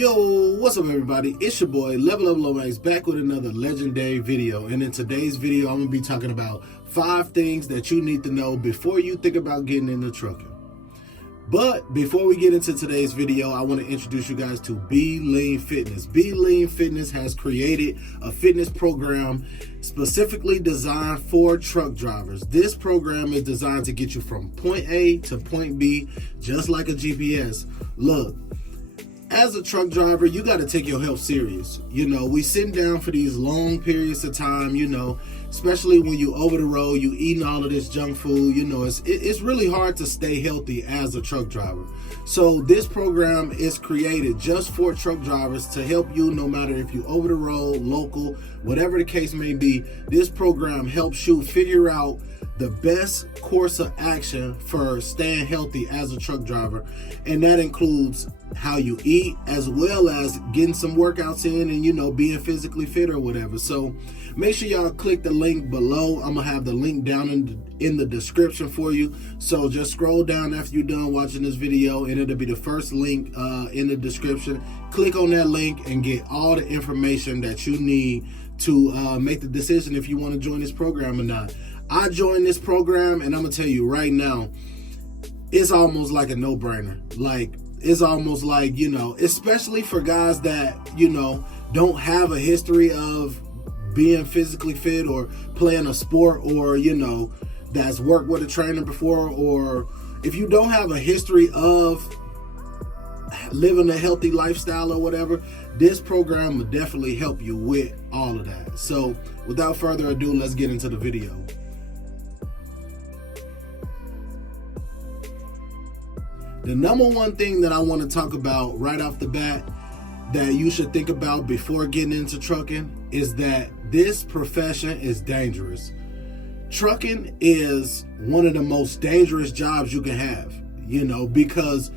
Yo, what's up everybody? It's your boy Level Up Lomax back with another legendary video. And in today's video, I'm going to be talking about 5 things that you need to know before you think about getting into trucking. But before we get into today's video, I want to introduce you guys to Be Lean Fitness. Be Lean Fitness has created a fitness program specifically designed for truck drivers. This program is designed to get you from point A to point B, just like a GPS. Look, as a truck driver, you got to take your health serious. We sitting down for these long periods of time, especially when you over the road, you eating all of this junk food, it's really hard to stay healthy as a truck driver. So this program is created just for truck drivers to help you, no matter if you over the road, local, whatever the case may be. This program helps you figure out the best course of action for staying healthy as a truck driver, and that includes how you eat as well as getting some workouts in and being physically fit or whatever. So make sure y'all click the link below. I'm gonna have the link down in the description for you, so just scroll down after you're done watching this video and it'll be the first link in the description. Click on that link and get all the information that you need to make the decision if you want to join this program or not. I joined this program and I'm gonna tell you right now, it's almost like a no-brainer. It's almost like, especially for guys that, don't have a history of being physically fit or playing a sport, or, that's worked with a trainer before, or if you don't have a history of living a healthy lifestyle or whatever, this program will definitely help you with all of that. So without further ado, let's get into the video. The number one thing that I want to talk about right off the bat that you should think about before getting into trucking is that this profession is dangerous. Trucking is one of the most dangerous jobs you can have, because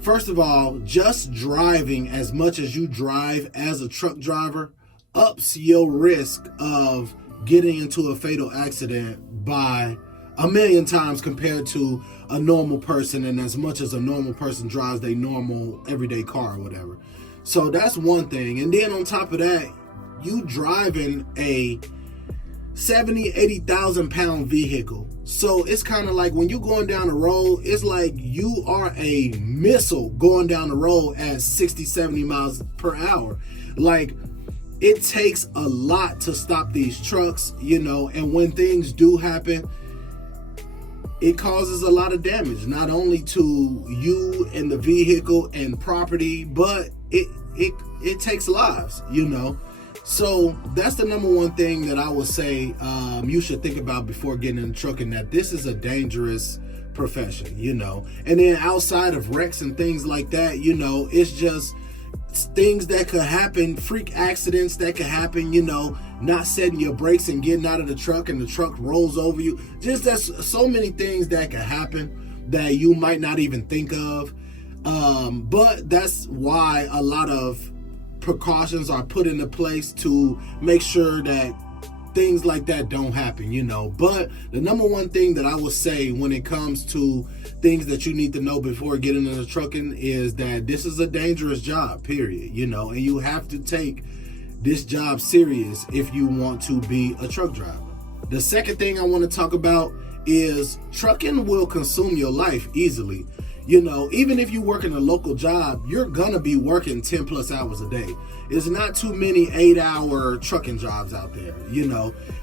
first of all, just driving as much as you drive as a truck driver ups your risk of getting into a fatal accident by 1,000,000 times compared to a normal person, and as much as a normal person drives their normal everyday car or whatever. So that's one thing. And then on top of that, you driving a 70,000-80,000 pound vehicle. So it's kind of like when you're going down the road, it's like you are a missile going down the road at 60-70 miles per hour. It takes a lot to stop these trucks, and when things do happen, it causes a lot of damage, not only to you and the vehicle and property, but it takes lives, So that's the number one thing that I would say you should think about before getting into trucking, that this is a dangerous profession, And then outside of wrecks and things like that, it's just things that could happen, freak accidents that could happen, not setting your brakes and getting out of the truck and the truck rolls over you. Just there's so many things that could happen that you might not even think of. But that's why a lot of precautions are put into place to make sure that things like that don't happen, But the number one thing that I would say when it comes to things that you need to know before getting into trucking is that this is a dangerous job, period, and you have to take this job serious if you want to be a truck driver. The second thing I want to talk about is trucking will consume your life easily. Even if you work in a local job, you're gonna be working 10 plus hours a day. It's not too many 8-hour trucking jobs out there.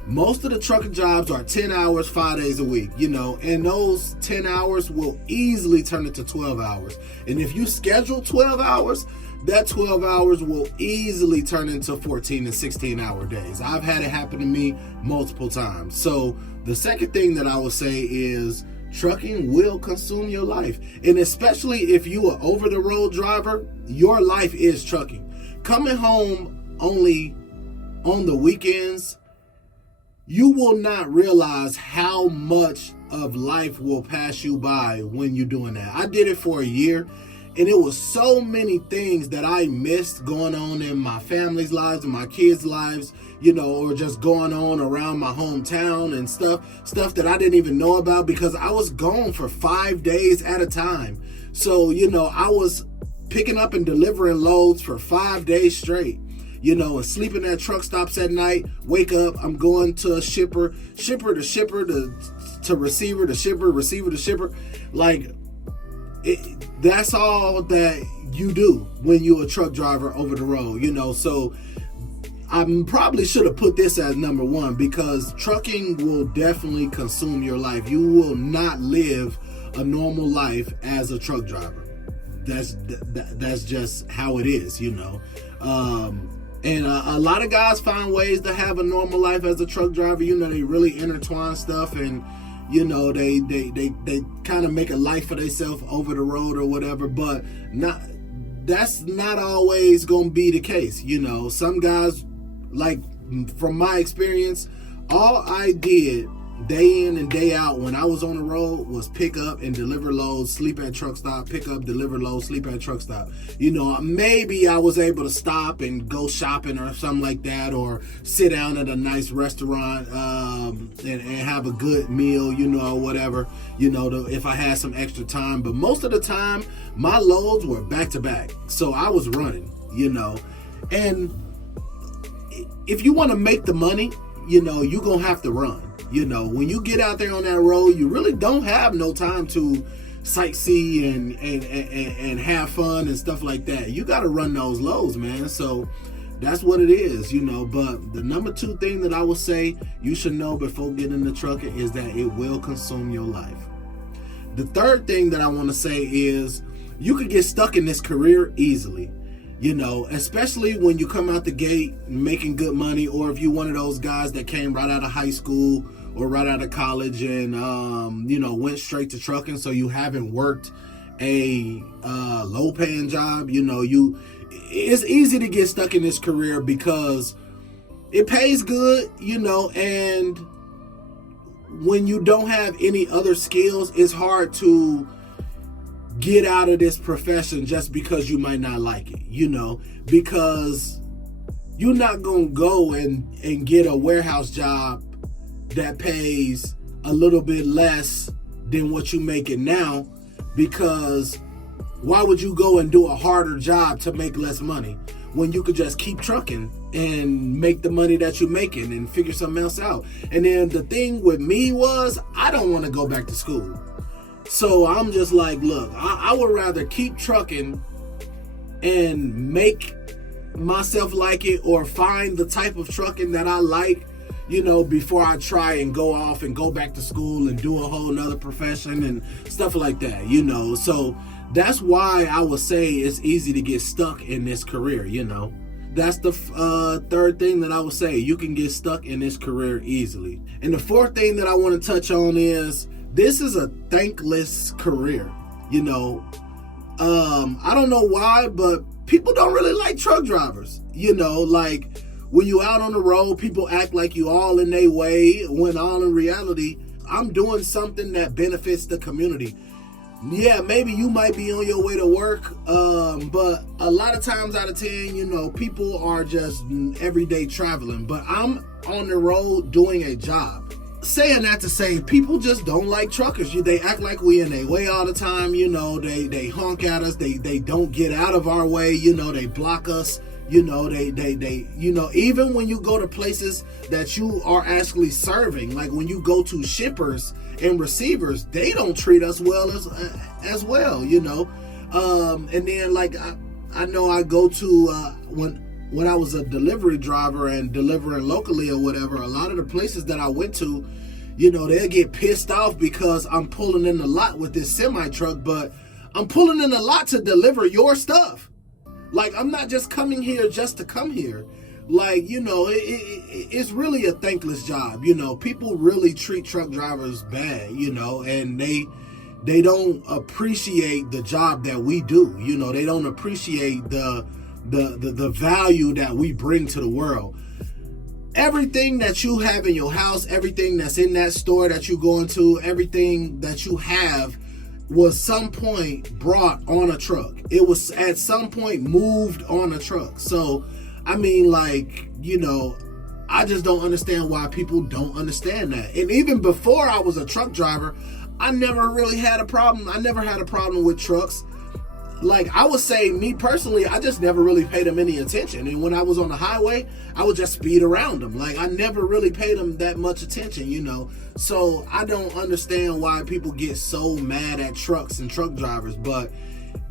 Most of the trucking jobs are 10 hours, 5 days a week, and those 10 hours will easily turn into 12 hours. And if you schedule 12 hours, that 12 hours will easily turn into 14 and 16-hour days. I've had it happen to me multiple times. So the second thing that I would say is trucking will consume your life. And especially if you are over the road driver, your life is trucking. Coming home only on the weekends, you will not realize how much of life will pass you by when you're doing that. I did it for a year, and it was so many things that I missed going on in my family's lives and my kids' lives, or just going on around my hometown and stuff that I didn't even know about because I was gone for 5 days at a time. So, I was picking up and delivering loads for 5 days straight, and sleeping at truck stops at night, wake up, I'm going to a shipper to shipper to receiver to shipper, receiver to shipper. Like, that's all that you do when you're a truck driver over the road, So I probably should have put this as number one, because trucking will definitely consume your life. You will not live a normal life as a truck driver. That's just how it is, And a lot of guys find ways to have a normal life as a truck driver. They really intertwine stuff, and they kind of make a life for themselves over the road or whatever. But that's not always gonna be the case. Some guys, like from my experience, all I did day in and day out when I was on the road was pick up and deliver loads, sleep at truck stop, pick up, deliver loads, sleep at truck stop. Maybe I was able to stop and go shopping or something like that, or sit down at a nice restaurant and have a good meal, or whatever, if I had some extra time. But most of the time, my loads were back to back. So I was running, and if you want to make the money, you're going to have to run. When you get out there on that road, you really don't have no time to sightsee and have fun and stuff like that. You got to run those loads, man. So that's what it is, But the number two thing that I would say you should know before getting into trucking is that it will consume your life. The third thing that I want to say is you could get stuck in this career easily. Especially when you come out the gate making good money, or if you're one of those guys that came right out of high school or right out of college and, went straight to trucking. So you haven't worked a low paying job. It's easy to get stuck in this career because it pays good, and when you don't have any other skills, it's hard to get out of this profession just because you might not like it, because you're not going to go and get a warehouse job that pays a little bit less than what you make it now, because why would you go and do a harder job to make less money when you could just keep trucking and make the money that you're making and figure something else out? And then the thing with me was, I don't want to go back to school. So I'm just like, look, I would rather keep trucking and make myself like it, or find the type of trucking that I like, before I try and go off and go back to school and do a whole nother profession and stuff like that, So that's why I would say it's easy to get stuck in this career, That's the third thing that I would say. You can get stuck in this career easily. And the fourth thing that I want to touch on is, this is a thankless career, I don't know why, but people don't really like truck drivers, like when you out on the road, people act like you all in their way, when all in reality, I'm doing something that benefits the community. Yeah, maybe you might be on your way to work, but a lot of times out of 10, people are just everyday traveling, but I'm on the road doing a job. Saying that to say, people just don't like truckers. They act like we in their way all the time. They honk at us. They don't get out of our way. They block us. Even when you go to places that you are actually serving, like when you go to shippers and receivers, they don't treat us well as well. And then like I know I go to when I was a delivery driver and delivering locally or whatever, a lot of the places that I went to, they'll get pissed off because I'm pulling in the lot with this semi truck, but I'm pulling in the lot to deliver your stuff. Like, I'm not just coming here just to come here. Like, it's really a thankless job. People really treat truck drivers bad, and they don't appreciate the job that we do. They don't appreciate the value that we bring to the world. Everything that you have in your house, everything that's in that store that you go into, everything that you have was some point brought on a truck. It was at some point moved on a truck. So, I mean, like, I just don't understand why people don't understand that. And even before I was a truck driver, I never really had a problem. I never had a problem with trucks. like, I would say, me personally, I just never really paid them any attention. And when I was on the highway, I would just speed around them. Like, I never really paid them that much attention, you know. So I don't understand why people get so mad at trucks and truck drivers. But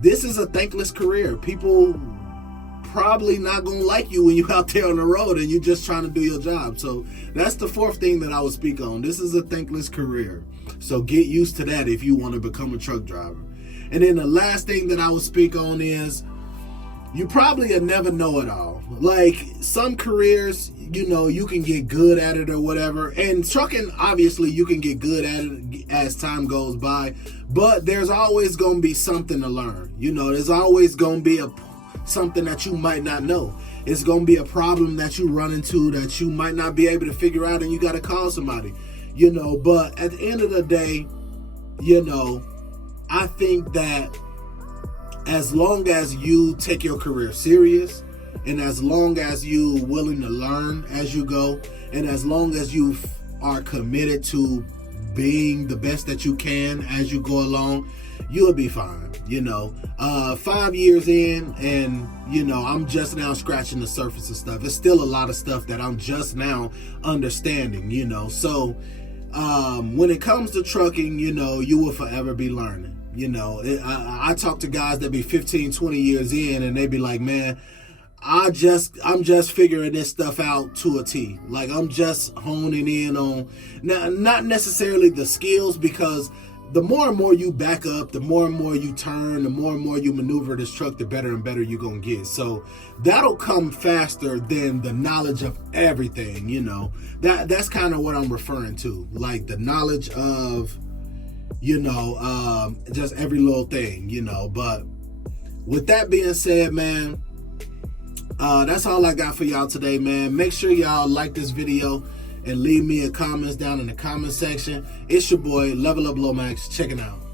this is a thankless career. People probably not gonna like you when you're out there on the road and you're just trying to do your job. So that's the fourth thing that I would speak on. This is a thankless career. So get used to that if you want to become a truck driver. And then the last thing that I would speak on is you probably a never know it all. Like, some careers, you know, you can get good at it or whatever. And trucking, obviously, you can get good at it as time goes by. But there's always going to be something to learn. You know, there's always going to be something that you might not know. It's going to be a problem that you run into that you might not be able to figure out, and you got to call somebody. You know, but at the end of the day, you know, I think that as long as you take your career serious, and as long as you willing to learn as you go, and as long as you are committed to being the best that you can as you go along, you'll be fine. You know, 5 years in, and you know, I'm just now scratching the surface of stuff. It's still a lot of stuff that I'm just now understanding, you know. So when it comes to trucking, you know, you will forever be learning. You know, I talk to guys that be 15, 20 years in, and they be like, man, I'm just figuring this stuff out to a T. Like, I'm just honing in on, now, not necessarily the skills, because the more and more you back up, the more and more you turn, the more and more you maneuver this truck, the better and better you're going to get. So that'll come faster than the knowledge of everything, you know. That's kind of what I'm referring to. Like, the knowledge of, you know, just every little thing, you know. But with that being said, man, that's all I got for y'all today, man. Make sure y'all like this video and leave me a comments down in the comment section. It's your boy, Level Up Lomax, checking out.